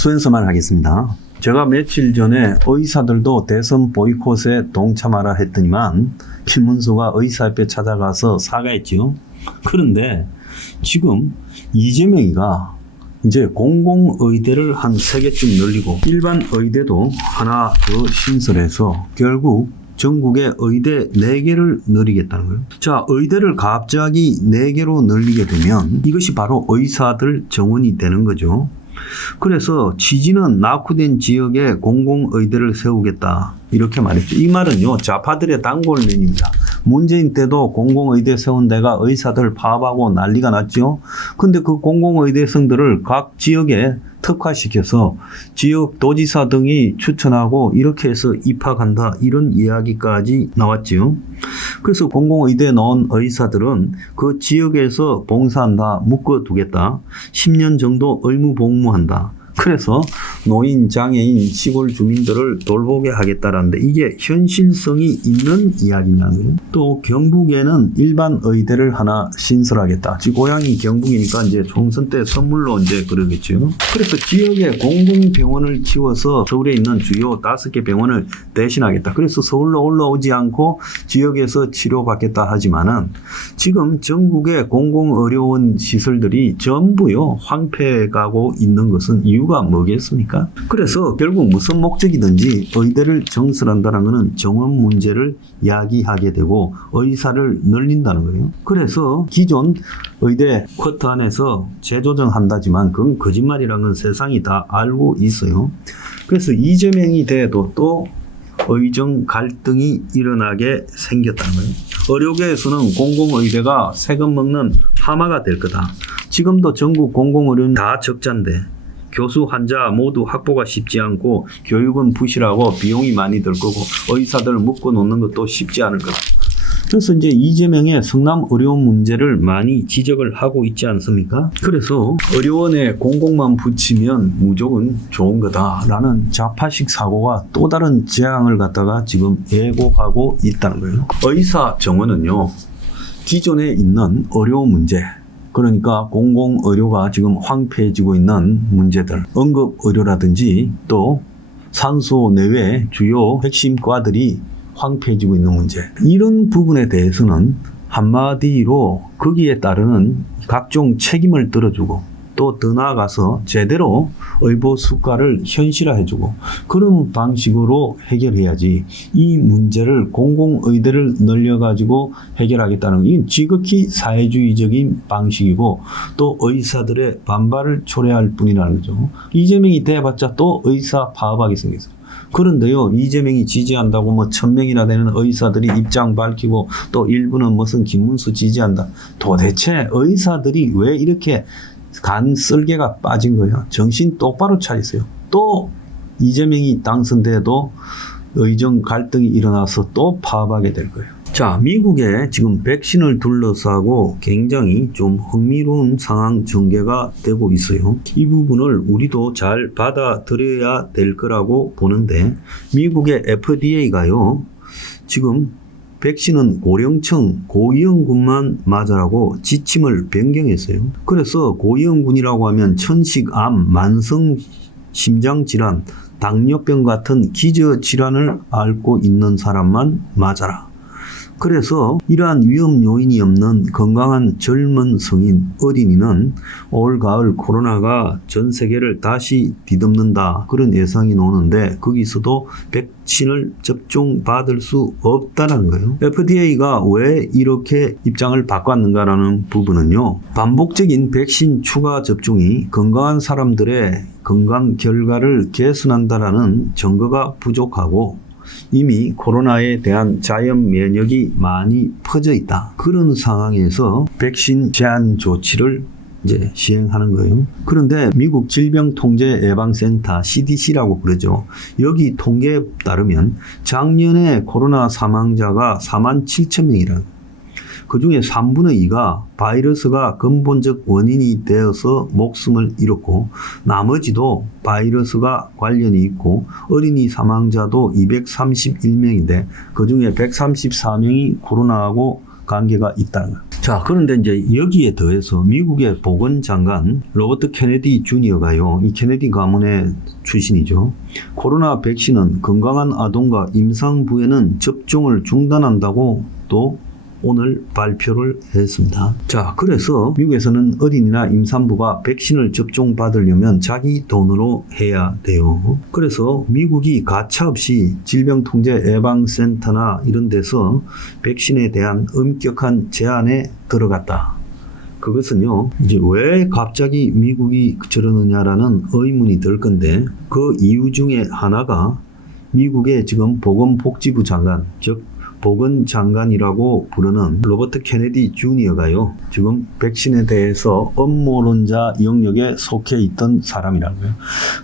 수연서만 하겠습니다. 제가 며칠 전에 의사들도 대선 보이콧에 동참하라 했더니만 김문수가 의사협회 찾아가서 사과했지요. 그런데 지금 이재명이가 이제 공공의대를 한 3개쯤 늘리고 일반 의대도 하나 더 신설해서 결국 전국에 의대 4개를 늘리겠다는 거예요. 자, 의대를 갑자기 4개로 늘리게 되면 이것이 바로 의사들 정원이 되는 거죠. 그래서 취지는 낙후된 지역에 공공의대를 세우겠다 이렇게 말했죠. 이 말은요, 좌파들의 단골론입니다. 문재인 때도 공공의대 세운 데가 의사들 파업하고 난리가 났죠. 근데 그 공공의대생들을 각 지역에 특화시켜서 지역 도지사 등이 추천하고 이렇게 해서 입학한다 이런 이야기까지 나왔지요. 그래서 공공의대에 넣은 의사들은 그 지역에서 봉사한다, 묶어두겠다, 10년 정도 의무복무한다. 그래서 노인, 장애인, 시골 주민들을 돌보게 하겠다라는데 이게 현실성이 있는 이야기냐는 거예요. 또 경북에는 일반 의대를 하나 신설하겠다. 지금 고향이 경북이니까 이제 총선 때 선물로 이제 그러겠죠. 그래서 지역에 공공병원을 키워서 서울에 있는 주요 5개 병원을 대신하겠다. 그래서 서울로 올라오지 않고 지역에서 치료받겠다 하지만은 지금 전국의 공공의료원 시설들이 전부요 황폐해가고 있는 것은 이유가 뭐겠습니까? 그래서 결국 무슨 목적이든지 의대를 정설한다는 것은 정원 문제를 야기하게 되고 의사를 늘린다는 거예요. 그래서 기존 의대 쿼터 안에서 재조정한다지만 그건 거짓말이라는 건 세상이 다 알고 있어요. 그래서 이재명이 돼도 또 의정 갈등이 일어나게 생겼다는 거예요. 의료계에서는 공공의대가 세금 먹는 하마가 될 거다. 지금도 전국 공공의료는 다 적자인데 교수, 환자 모두 확보가 쉽지 않고 교육은 부실하고 비용이 많이 들 거고 의사들 묶어 놓는 것도 쉽지 않을 거다. 그래서 이제 이재명의 성남 의료원 문제를 많이 지적을 하고 있지 않습니까? 그래서 의료원에 공공만 붙이면 무조건 좋은 거다라는 좌파식 사고가 또 다른 재앙을 갖다가 지금 예고하고 있다는 거예요. 의사 정원은요, 기존에 있는 의료 문제, 그러니까 공공의료가 지금 황폐해지고 있는 문제들, 응급의료라든지 또 산소 내외 주요 핵심과들이 황폐해지고 있는 문제, 이런 부분에 대해서는 한마디로 거기에 따르는 각종 책임을 들어주고 또 더 나아가서 제대로 의료수가를 현실화해주고 그런 방식으로 해결해야지 이 문제를 공공의대를 늘려가지고 해결하겠다는 건 지극히 사회주의적인 방식이고 또 의사들의 반발을 초래할 뿐이라는 거죠. 이재명이 돼봤자 또 의사 파업하게 생겼어요. 그런데요, 이재명이 지지한다고 뭐 1000명이나 되는 의사들이 입장 밝히고 또 일부는 무슨 김문수 지지한다. 도대체 의사들이 왜 이렇게 간 쓸개가 빠진 거예요? 정신 똑바로 차리세요. 또 이재명이 당선돼도 의정 갈등이 일어나서 또 파업하게 될 거예요. 자, 미국에 지금 백신을 둘러싸고 굉장히 좀 흥미로운 상황 전개가 되고 있어요. 이 부분을 우리도 잘 받아들여야 될 거라고 보는데 미국의 FDA가요, 지금 백신은 고령층 고위험군만 맞으라고 지침을 변경했어요. 그래서 고위험군이라고 하면 천식암, 만성 심장질환, 당뇨병 같은 기저질환을 앓고 있는 사람만 맞아라. 그래서 이러한 위험 요인이 없는 건강한 젊은 성인, 어린이는 올 가을 코로나가 전 세계를 다시 뒤덮는다 그런 예상이 나오는데 거기서도 백신을 접종받을 수 없다는 거예요. FDA가 왜 이렇게 입장을 바꿨는가라는 부분은요, 반복적인 백신 추가 접종이 건강한 사람들의 건강 결과를 개선한다라는 증거가 부족하고 이미 코로나에 대한 자연 면역이 많이 퍼져 있다. 그런 상황에서 백신 제한 조치를 이제 시행하는 거예요. 그런데 미국 질병통제예방센터 CDC라고 그러죠. 여기 통계에 따르면 작년에 코로나 사망자가 47,000명이라는, 그 중에 3분의 2가 바이러스가 근본적 원인이 되어서 목숨을 잃었고 나머지도 바이러스가 관련이 있고 어린이 사망자도 231명인데 그 중에 134명이 코로나하고 관계가 있다는 거예요. 자, 그런데 이제 여기에 더해서 미국의 보건장관 로버트 케네디 주니어가요, 이 케네디 가문의 출신이죠. 코로나 백신은 건강한 아동과 임산부에는 접종을 중단한다고 또 오늘 발표를 했습니다. 자, 그래서 미국에서는 어린이나 임산부가 백신을 접종받으려면 자기 돈으로 해야 돼요. 그래서 미국이 가차없이 질병통제예방센터나 이런 데서 백신에 대한 엄격한 제한에 들어갔다. 그것은요, 이제 왜 갑자기 미국이 저러느냐라는 의문이 들 건데, 그 이유 중에 하나가 미국의 지금 보건복지부 장관, 즉 보건장관이라고 부르는 로버트 케네디 주니어가요, 지금 백신에 대해서 음모론자 영역에 속해 있던 사람이라고요.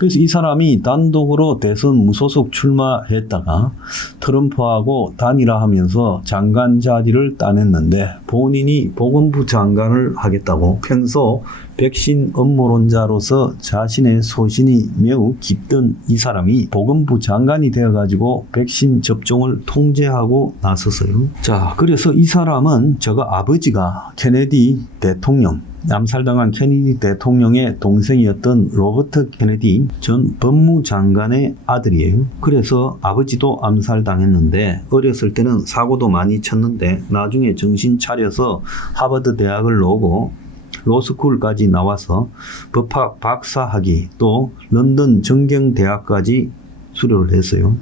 그래서 이 사람이 단독으로 대선 무소속 출마했다가 트럼프하고 단일화하면서 장관 자리를 따냈는데, 본인이 보건부 장관을 하겠다고 평소 백신 음모론자로서 자신의 소신이 매우 깊던 이 사람이 보건부 장관이 되어가지고 백신 접종을 통제하고 나섰어요. 자, 그래서 이 사람은 저거 아버지가 케네디 대통령, 암살당한 케네디 대통령의 동생이었던 로버트 케네디 전 법무장관의 아들이에요. 그래서 아버지도 암살당했는데 어렸을 때는 사고도 많이 쳤는데 나중에 정신 차려서 하버드 대학을 나오고 로스쿨까지 나와서 법학 박사학위 또 런던 정경대학까지 수료를 했어요.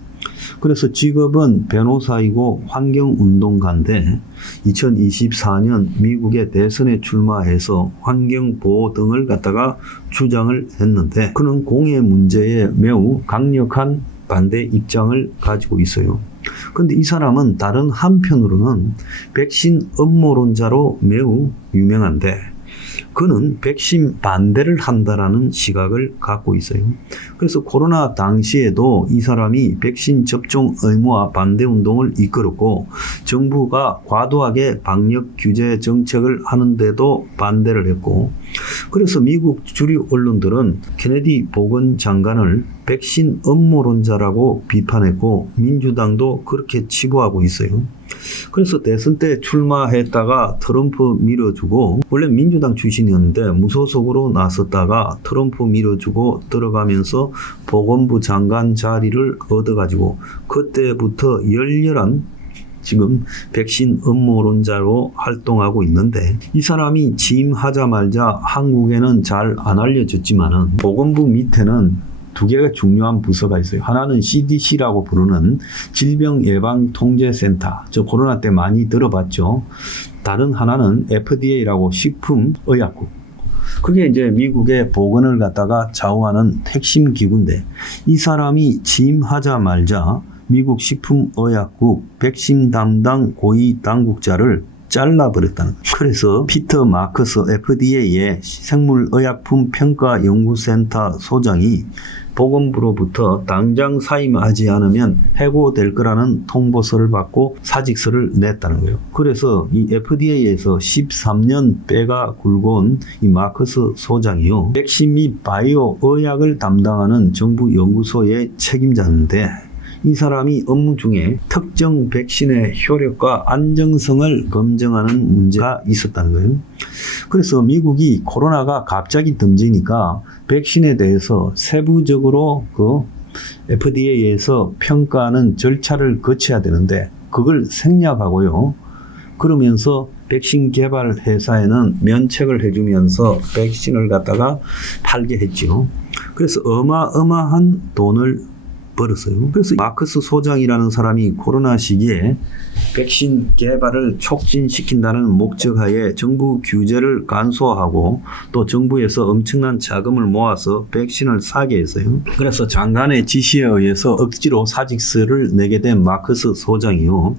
그래서 직업은 변호사이고 환경운동가인데 2024년 미국의 대선에 출마해서 환경보호 등을 갖다가 주장을 했는데, 그는 공해 문제에 매우 강력한 반대 입장을 가지고 있어요. 그런데 이 사람은 다른 한편으로는 백신 음모론자로 매우 유명한데, 그는 백신 반대를 한다라는 시각을 갖고 있어요. 그래서 코로나 당시에도 이 사람이 백신 접종 의무화 반대 운동을 이끌었고, 정부가 과도하게 방역 규제 정책을 하는데도 반대를 했고, 그래서 미국 주류 언론들은 케네디 보건장관을 백신 음모론자라고 비판했고, 민주당도 그렇게 치부하고 있어요. 그래서 대선 때 출마했다가 트럼프 밀어주고, 원래 민주당 출신이었는데 무소속으로 나섰다가 트럼프 밀어주고 들어가면서 보건부 장관 자리를 얻어가지고 그때부터 열렬한 지금 백신 음모론자로 활동하고 있는데, 이 사람이 취임하자마자 한국에는 잘 안 알려졌지만은 보건부 밑에는 두 개가 중요한 부서가 있어요. 하나는 CDC라고 부르는 질병예방통제센터. 저 코로나 때 많이 들어봤죠. 다른 하나는 FDA라고 식품의약국. 그게 이제 미국의 보건을 갖다가 좌우하는 핵심 기구인데, 이 사람이 취임하자마자 미국 식품의약국 백신 담당 고위 당국자를 잘라버렸다는 거예요. 그래서 피터 마커스 FDA의 생물의약품평가연구센터 소장이 보건부로부터 당장 사임하지 않으면 해고될 거라는 통보서를 받고 사직서를 냈다는 거예요. 그래서 이 FDA에서 13년 빼가 굵어온 이 마커스 소장이요, 백신 및 바이오 의약을 담당하는 정부 연구소의 책임자인데, 이 사람이 업무 중에 특정 백신의 효력과 안정성을 검증하는 문제가 있었다는 거예요. 그래서 미국이 코로나가 갑자기 덤지니까 백신에 대해서 세부적으로 그 FDA에서 평가하는 절차를 거쳐야 되는데, 그걸 생략하고요, 그러면서 백신 개발 회사에는 면책을 해주면서 백신을 갖다가 팔게 했죠. 그래서 어마어마한 돈을 벌었어요. 그래서 마커스 소장이라는 사람이 코로나 시기에 백신 개발을 촉진시킨다는 목적하에 정부 규제를 간소화하고 또 정부에서 엄청난 자금을 모아서 백신을 사게 했어요. 그래서 장관의 지시에 의해서 억지로 사직서를 내게 된 마커스 소장이요,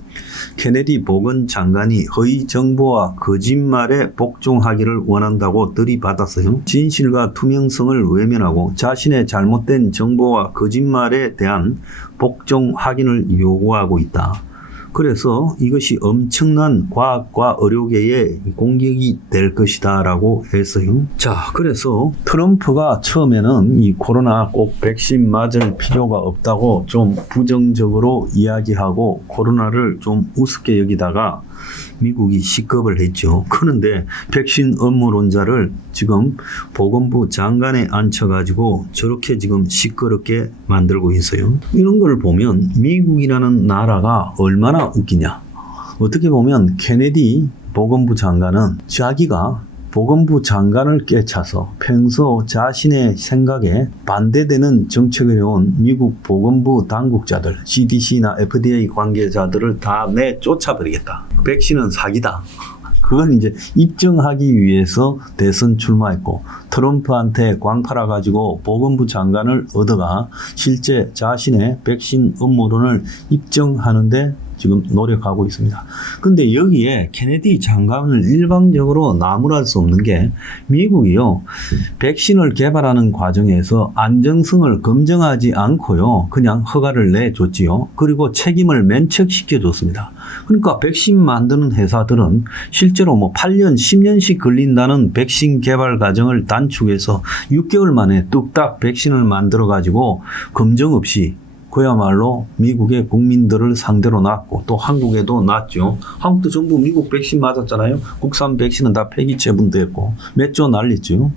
케네디 보건장관이 허위 정보와 거짓말에 복종하기를 원한다고 들이받았어요. 진실과 투명성을 외면하고 자신의 잘못된 정보와 거짓말에 대한 복종 확인을 요구하고 있다. 그래서 이것이 엄청난 과학과 의료계의 공격이 될 것이다 라고 했어요. 자, 그래서 트럼프가 처음에는 이 코로나 꼭 백신 맞을 필요가 없다고 좀 부정적으로 이야기하고 코로나를 좀 우습게 여기다가 미국이 시급을 했죠. 그런데 백신 음모론자를 지금 보건부 장관에 앉혀가지고 저렇게 지금 시끄럽게 만들고 있어요. 이런 걸 보면 미국이라는 나라가 얼마나 웃기냐. 어떻게 보면 케네디 보건부 장관은 자기가 보건부 장관을 꿰차서 평소 자신의 생각에 반대되는 정책을 해온 미국 보건부 당국자들, CDC나 FDA 관계자들을 다 내쫓아버리겠다. 백신은 사기다. 그건 이제 입증하기 위해서 대선 출마했고 트럼프한테 광팔아가지고 보건부 장관을 얻어가 실제 자신의 백신 음모론을 입증하는데 지금 노력하고 있습니다. 근데 여기에 케네디 장관을 일방적으로 나무랄 수 없는 게 미국이요. 백신을 개발하는 과정에서 안정성을 검증하지 않고요. 그냥 허가를 내줬지요. 그리고 책임을 면책시켜 줬습니다. 그러니까 백신 만드는 회사들은 실제로 8년, 10년씩 걸린다는 백신 개발 과정을 단축해서 6개월 만에 뚝딱 백신을 만들어 가지고 검증 없이 그야말로 미국의 국민들을 상대로 놨고 또 한국에도 놨죠. 한국도 전부 미국 백신 맞았잖아요. 국산 백신은 다 폐기 처분됐고 몇 조 날렸죠.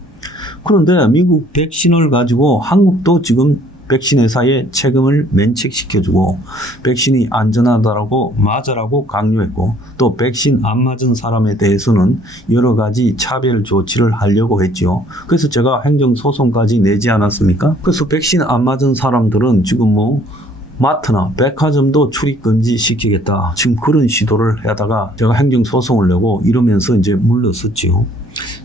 그런데 미국 백신을 가지고 한국도 지금 백신 회사의 책임을 면책시켜주고 백신이 안전하다라고 맞으라고 강요했고 또 백신 안 맞은 사람에 대해서는 여러 가지 차별 조치를 하려고 했죠. 그래서 제가 행정소송까지 내지 않았습니까? 그래서 백신 안 맞은 사람들은 지금 마트나 백화점도 출입 금지 시키겠다. 지금 그런 시도를 하다가 제가 행정소송을 내고 이러면서 이제 물러섰지요.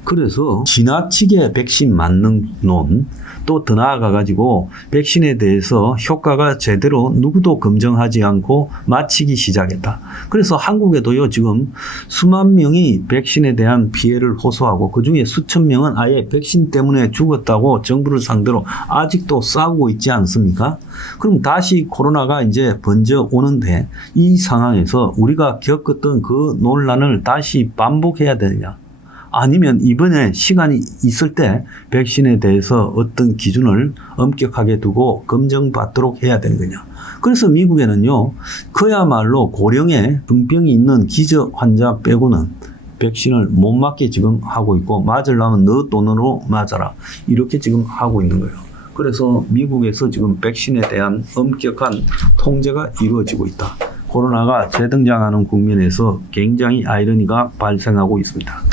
그래서 지나치게 백신 맞는 논, 또 더 나아가가지고 백신에 대해서 효과가 제대로 누구도 검증하지 않고 마치기 시작했다. 그래서 한국에도요, 지금 수만 명이 백신에 대한 피해를 호소하고 그중에 수천 명은 아예 백신 때문에 죽었다고 정부를 상대로 아직도 싸우고 있지 않습니까? 그럼 다시 코로나가 이제 번져 오는데 이 상황에서 우리가 겪었던 그 논란을 다시 반복해야 되느냐? 아니면 이번에 시간이 있을 때 백신에 대해서 어떤 기준을 엄격하게 두고 검증받도록 해야 되는 거냐. 그래서 미국에는요, 그야말로 고령에 중병이 있는 기저 환자 빼고는 백신을 못 맞게 지금 하고 있고 맞으려면 너 돈으로 맞아라. 이렇게 지금 하고 있는 거예요. 그래서 미국에서 지금 백신에 대한 엄격한 통제가 이루어지고 있다. 코로나가 재등장하는 국면에서 굉장히 아이러니가 발생하고 있습니다.